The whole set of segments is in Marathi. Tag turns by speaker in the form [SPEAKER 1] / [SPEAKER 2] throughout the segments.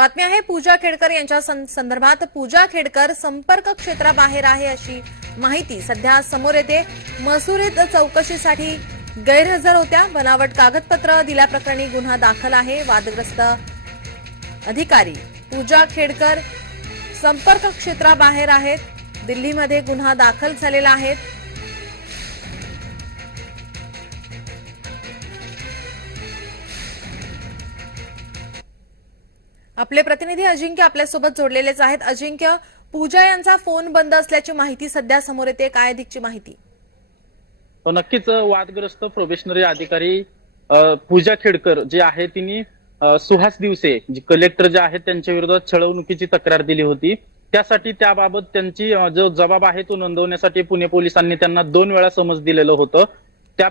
[SPEAKER 1] बातमी आहे पूजा खेडकर यांच्या सं- संदर्भात पूजा खेडकर संपर्क क्षेत्राबाहेर आहे अशी माहिती सध्या समोर येते. मसुरीत चौकशीसाठी गैरहजर होत्या. बनावट कागदपत्र दिल्याप्रकरणी गुन्हा दाखल आहे. वादग्रस्त अधिकारी पूजा खेडकर संपर्क क्षेत्राबाहेर आहेत. दिल्लीमध्ये गुन्हा दाखल झालेला आहे. आपले प्रतिनिधी अजिंक्य आपल्यासोबत जोडलेलेच आहेत. अजिंक्य पूजा यांचा फोन बंद असल्याची माहिती सध्या समोर येते. काय अधिकची माहिती?
[SPEAKER 2] नक्कीच वादग्रस्त प्रोबेशनरी अधिकारी पूजा खेडकर जे आहे तिने सुहास दिवसे जे कलेक्टर जे आहेत त्यांच्या विरोधात छळवणुकीची तक्रार दिली होती. त्यासाठी त्याबाबत त्यांची जो जबाब आहे तो नोंदवण्यासाठी पुणे पोलिसांनी त्यांना दोन वेळा समज दिलेलं होतं. त्या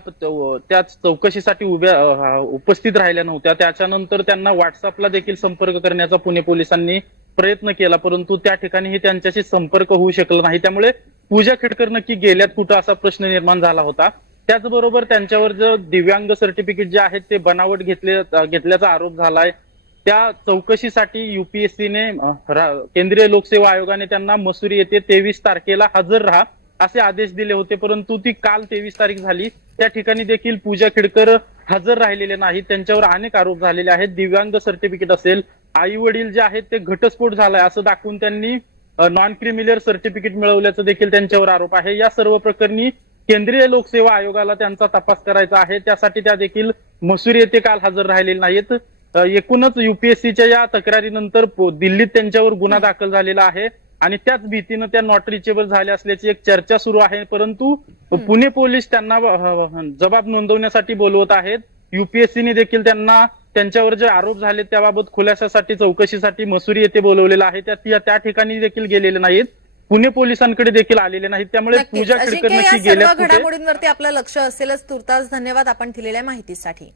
[SPEAKER 2] त्या चौकशीसाठी उभ्या उपस्थित राहिल्या नव्हत्या. त्याच्यानंतर त्यांना व्हॉट्सअपला देखील संपर्क करण्याचा पुणे पोलिसांनी प्रयत्न केला परंतु त्या ठिकाणीही त्यांच्याशी संपर्क होऊ शकला नाही. त्यामुळे पूजा खेडकर नक्की गेल्यात कुठं असा प्रश्न निर्माण झाला होता. त्याचबरोबर त्यांच्यावर जे दिव्यांग सर्टिफिकेट जे आहेत ते बनावट घेतले घेतल्याचा आरोप झालाय. त्या चौकशीसाठी युपीएससीने केंद्रीय लोकसेवा आयोगाने त्यांना मसुरी येथे तेवीस तारखेला हजर राहा. असे आदेश दिले होते परंतु ती काल तेवीस तारीख झाली. त्या ठिकाणी देखील पूजा खेडकर हजर राहिलेले नाहीत. त्यांच्यावर अनेक आरोप झालेले आहेत. दिव्यांग सर्टिफिकेट असेल आई वडील जे आहेत ते घटस्फोट झालाय असं दाखवून त्यांनी नॉन क्रिमिलियर सर्टिफिकेट मिळवल्याचं देखील त्यांच्यावर आरोप आहे. या सर्व प्रकरणी केंद्रीय लोकसेवा आयोगाला त्यांचा तपास करायचा आहे. त्यासाठी त्या देखील मसूर येथे काल हजर राहिलेले नाहीत. एकूणच युपीएससीच्या या तक्रारीनंतर दिल्लीत त्यांच्यावर गुन्हा दाखल झालेला आहे. आणि त्याच भीतीनं त्या नॉट रिचेबल झाल्या असल्याची एक चर्चा सुरू आहे. परंतु पुणे पोलीस त्यांना जबाब नोंदवण्यासाठी बोलवत आहेत. युपीएससीने देखील त्यांना त्यांच्यावर जे आरोप झाले त्याबाबत खुलाशासाठी चौकशीसाठी मसुरी येथे बोलवलेलं आहे. त्या त्या- ठिकाणी देखील गेलेले नाहीत. पुणे पोलिसांकडे देखील आलेले नाहीत. त्यामुळे पूजा खेडकर
[SPEAKER 1] घडामोडींवरती आपलं लक्ष असेलच. तुर्तास धन्यवाद आपण दिलेल्या माहितीसाठी.